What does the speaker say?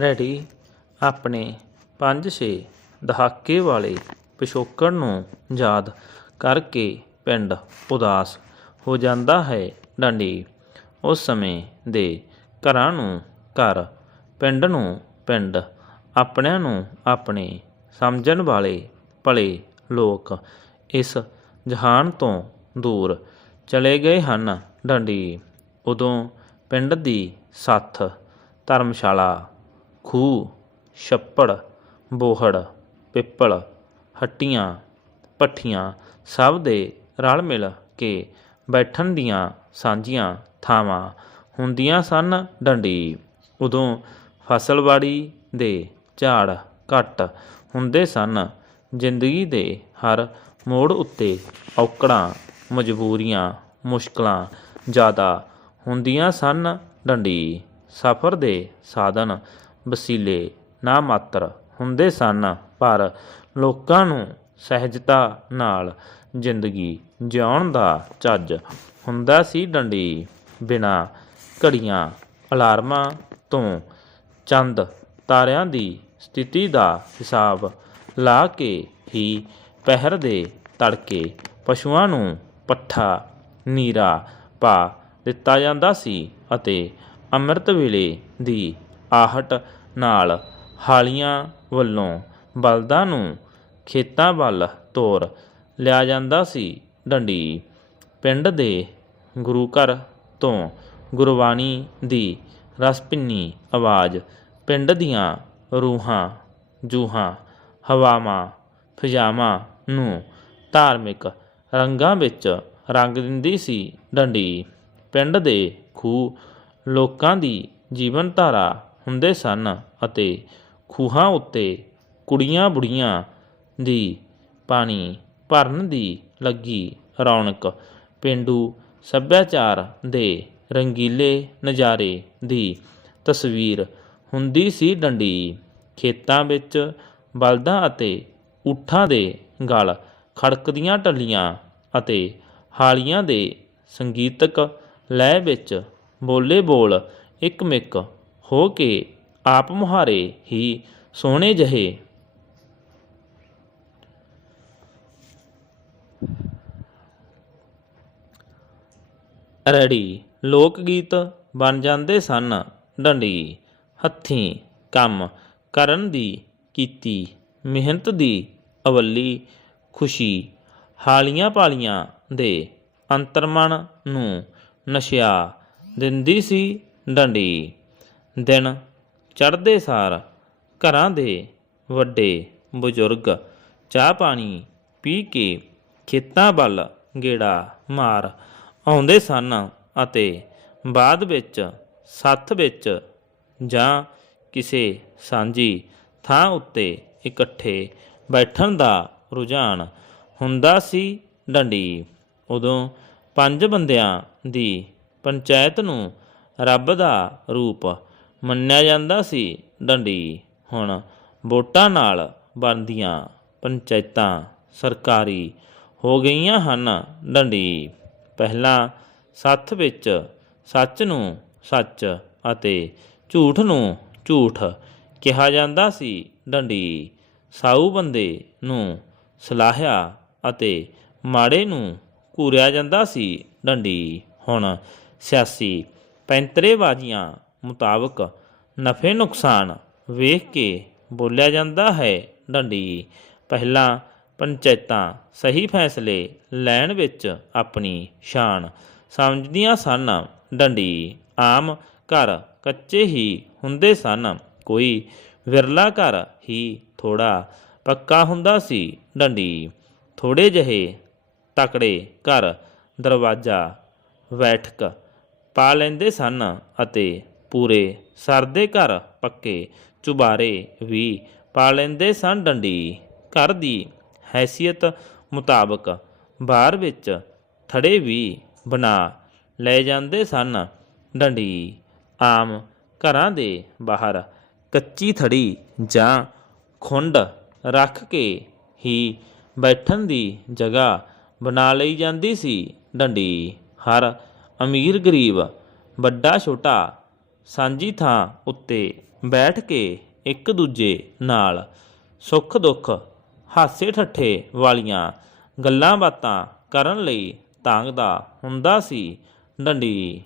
Ready. ਆਪਣੇ ਪੰਜ ਛੇ ਦਹਾਕੇ ਵਾਲੇ ਪਿਛੋਕੜ ਨੂੰ ਯਾਦ ਕਰਕੇ ਪਿੰਡ ਉਦਾਸ ਹੋ ਜਾਂਦਾ ਹੈ ਡਾਂਡੀ। ਉਸ ਸਮੇਂ ਦੇ ਘਰਾਂ ਨੂੰ ਘਰ, ਪਿੰਡ ਨੂੰ ਪਿੰਡ, ਆਪਣਿਆਂ ਨੂੰ ਆਪਣੇ ਸਮਝਣ ਵਾਲੇ ਭਲੇ ਲੋਕ ਇਸ ਜਹਾਨ ਤੋਂ ਦੂਰ ਚਲੇ ਗਏ ਹਨ ਡੰਡੀ। ਉਦੋਂ ਪਿੰਡ ਦੀ ਸੱਥ ਧਰਮਸ਼ਾਲਾ ਖੂਹ, ਛੱਪੜ, ਬੋਹੜ, ਪਿੱਪਲ, ਹੱਟੀਆਂ, ਭੱਠੀਆਂ ਸਭ ਦੇ ਰਲ ਮਿਲ ਕੇ ਬੈਠਣ ਦੀਆਂ ਸਾਂਝੀਆਂ ਥਾਵਾਂ ਹੁੰਦੀਆਂ ਸਨ ਡੰਡੀ। ਉਦੋਂ ਫਸਲਵਾੜੀ ਦੇ ਝਾੜ ਘੱਟ ਹੁੰਦੇ ਸਨ। ਜ਼ਿੰਦਗੀ ਦੇ ਹਰ ਮੋੜ ਉੱਤੇ ਔਕੜਾਂ, ਮਜਬੂਰੀਆਂ, ਮੁਸ਼ਕਲਾਂ ਜ਼ਿਆਦਾ ਹੁੰਦੀਆਂ ਸਨ ਡੰਡੀ। ਸਫ਼ਰ ਦੇ ਸਾਧਨ ਵਸੀਲੇ ਨਾ ਮਾਤਰ ਹੁੰਦੇ ਸਨ, ਪਰ ਲੋਕਾਂ ਨੂੰ ਸਹਿਜਤਾ ਨਾਲ ਜ਼ਿੰਦਗੀ ਜਿਉਣ ਦਾ ਚੱਜ ਹੁੰਦਾ ਸੀ ਡੰਡੀ ਬਿਨਾ ਘੜੀਆਂ ਅਲਾਰਮਾਂ ਤੋਂ ਚੰਦ ਤਾਰਿਆਂ ਦੀ ਸਥਿਤੀ ਦਾ ਹਿਸਾਬ ਲਾ ਕੇ ਹੀ ਪਹਿਰ ਦੇ ਤੜਕੇ ਪਸ਼ੂਆਂ ਨੂੰ ਪੱਠਾ, ਨੀਰਾ ਪਾ ਦਿੱਤਾ ਜਾਂਦਾ ਸੀ ਅਤੇ ਅੰਮ੍ਰਿਤ ਵੇਲੇ ਦੀ ਆਹਟ ਨਾਲ ਹਾਲੀਆਂ ਵੱਲੋਂ ਬਲਦਾਂ ਨੂੰ ਖੇਤਾਂ ਵੱਲ ਤੋਰ ਲਿਆ ਜਾਂਦਾ ਸੀ। ਡੰਡੀ ਪਿੰਡ ਦੇ ਗੁਰੂ ਘਰ ਤੋਂ ਗੁਰਬਾਣੀ ਦੀ ਰਸਪਿੰਨੀ ਆਵਾਜ਼ ਪਿੰਡ ਦੀਆਂ ਰੂਹਾਂ, ਜੂਹਾਂ, ਹਵਾਵਾਂ, ਫਿਜ਼ਾਵਾਂ ਨੂੰ ਧਾਰਮਿਕ ਰੰਗਾਂ ਵਿੱਚ ਰੰਗ ਦਿੰਦੀ ਸੀ। ਡੰਡੀ ਪਿੰਡ ਦੇ ਖੂਹ ਲੋਕਾਂ ਦੀ ਜੀਵਨ ਧਾਰਾ ਹੁੰਦੇ ਸਨ ਅਤੇ ਖੂਹਾਂ ਉੱਤੇ ਕੁੜੀਆਂ ਬੁੜੀਆਂ ਦੀ ਪਾਣੀ ਭਰਨ ਦੀ ਲੱਗੀ ਰੌਣਕ। ਪਿੰਡੂ ਸੱਭਿਆਚਾਰ ਦੇ ਰੰਗੀਲੇ ਨਜ਼ਾਰੇ ਦੀ ਤਸਵੀਰ ਹੁੰਦੀ ਸੀ ਡੰਡੀ। ਖੇਤਾਂ ਵਿੱਚ ਬਲਦਾਂ ਅਤੇ ਊਠਾਂ ਦੇ ਗਲ ਖੜਕਦੀਆਂ ਟੱਲੀਆਂ ਅਤੇ ਹਾਲੀਆਂ ਦੇ ਸੰਗੀਤਕ ਲੈ ਵਿੱਚ ਬੋਲੇ ਬੋਲ ਇੱਕਮਿਕ ਹੋ ਕੇ ਆਪ ਮੁਹਾਰੇ ਹੀ ਸੋਹਣੇ ਜਹੇ। ਰੈਡੀ ਲੋਕ ਗੀਤ ਬਣ ਜਾਂਦੇ ਸਨ। ਡੰਡੀ ਹੱਥੀਂ ਕੰਮ ਕਰਨ ਦੀ ਕੀਤੀ ਮਿਹਨਤ ਦੀ ਅਵੱਲੀ ਖੁਸ਼ੀ ਹਾਲੀਆਂ ਪਾਲੀਆਂ ਦੇ ਅੰਤਰਮਨ ਨੂੰ ਨਸ਼ਿਆ ਦਿੰਦੀ ਸੀ ਡੰਡੀ। ਦਿਨ ਚੜ੍ਹਦੇ ਸਾਰ ਘਰਾਂ ਦੇ ਵੱਡੇ ਬਜ਼ੁਰਗ ਚਾਹ ਪਾਣੀ ਪੀ ਕੇ ਖੇਤਾਂ ਵੱਲ ਗੇੜਾ ਮਾਰ ਆਉਂਦੇ ਸਨ ਅਤੇ ਬਾਅਦ ਵਿੱਚ ਸੱਥ ਵਿੱਚ ਜਾਂ ਕਿਸੇ ਸਾਂਝੀ ਥਾਂ ਉੱਤੇ ਇਕੱਠੇ ਬੈਠਣ ਦਾ ਰੁਝਾਨ ਹੁੰਦਾ ਸੀ ਡੰਡੀ। ਉਦੋਂ ਪੰਜ ਬੰਦਿਆਂ ਦੀ ਪੰਚਾਇਤ ਨੂੰ ਰੱਬ ਦਾ ਰੂਪ ਮੰਨਿਆ ਜਾਂਦਾ ਸੀ ਡੰਡੀ। ਹੁਣ ਵੋਟਾਂ ਨਾਲ ਬਣਦੀਆਂ ਪੰਚਾਇਤਾਂ ਸਰਕਾਰੀ ਹੋ ਗਈਆਂ ਹਨ ਡੰਡੀ। ਪਹਿਲਾਂ ਸੱਥ ਵਿੱਚ ਸੱਚ ਨੂੰ ਸੱਚ ਅਤੇ ਝੂਠ ਨੂੰ ਝੂਠ ਕਿਹਾ ਜਾਂਦਾ ਸੀ ਡੰਡੀ। ਸਾਊ ਬੰਦੇ ਨੂੰ ਸਲਾਹਿਆ ਅਤੇ ਮਾੜੇ ਨੂੰ ਘੂਰਿਆ ਜਾਂਦਾ ਸੀ ਡੰਡੀ। ਹੁਣ ਸਿਆਸੀ ਪੈਂਤਰੇਬਾਜ਼ੀਆਂ ਮੁਤਾਬਕ ਨਫੇ ਨੁਕਸਾਨ ਵੇਖ ਕੇ ਬੋਲਿਆ ਜਾਂਦਾ ਹੈ ਡੰਡੀ। ਪਹਿਲਾਂ ਪੰਚਾਇਤਾਂ ਸਹੀ ਫੈਸਲੇ ਲੈਣ ਵਿੱਚ ਆਪਣੀ ਸ਼ਾਨ ਸਮਝਦੀਆਂ ਸਨ। ਡੰਡੀ ਆਮ ਘਰ ਕੱਚੇ ਹੀ ਹੁੰਦੇ ਸਨ। ਕੋਈ ਵਿਰਲਾ ਘਰ ਹੀ ਥੋੜਾ ਪੱਕਾ ਹੁੰਦਾ ਸੀ। ਡੰਡੀ ਥੋੜੇ ਜਿਹੇ ਤਕੜੇ ਘਰ ਦਰਵਾਜ਼ਾ, ਬੈਠਕ ਪਾ ਲੈਂਦੇ ਸਨ ਅਤੇ ਪੂਰੇ, ਸਰਦੇ ਘਰ ਪੱਕੇ, ਚੁਬਾਰੇ ਵੀ ਪਾ ਲੈਂਦੇ ਸਨ ਡੰਡੀ। ਘਰ ਦੀ ਹੈਸੀਅਤ ਮੁਤਾਬਕ ਬਾਹਰ ਵਿੱਚ ਥੜੇ ਵੀ ਬਣਾ ਲੈ ਜਾਂਦੇ ਸਨ ਡੰਡੀ। ਆਮ ਘਰਾਂ ਦੇ ਬਾਹਰ ਕੱਚੀ ਥੜੀ ਜਾਂ ਖੁੰਡ ਰੱਖ ਕੇ ਹੀ ਬੈਠਣ ਦੀ ਜਗ੍ਹਾ ਬਣਾ ਲਈ ਜਾਂਦੀ ਸੀ ਡੰਡੀ। ਹਰ ਅਮੀਰ ਗਰੀਬ ਵੱਡਾ ਛੋਟਾ ਸਾਂਝੀ ਥਾਂ ਉੱਤੇ ਬੈਠ ਕੇ ਇੱਕ ਦੂਜੇ ਨਾਲ ਸੁੱਖ ਦੁੱਖ, ਹਾਸੇ ਠੱਠੇ ਵਾਲੀਆਂ ਗੱਲਾਂ ਬਾਤਾਂ ਕਰਨ ਲਈ ਤਾਂਗਦਾ ਹੁੰਦਾ ਸੀ ਡੰਡੀ।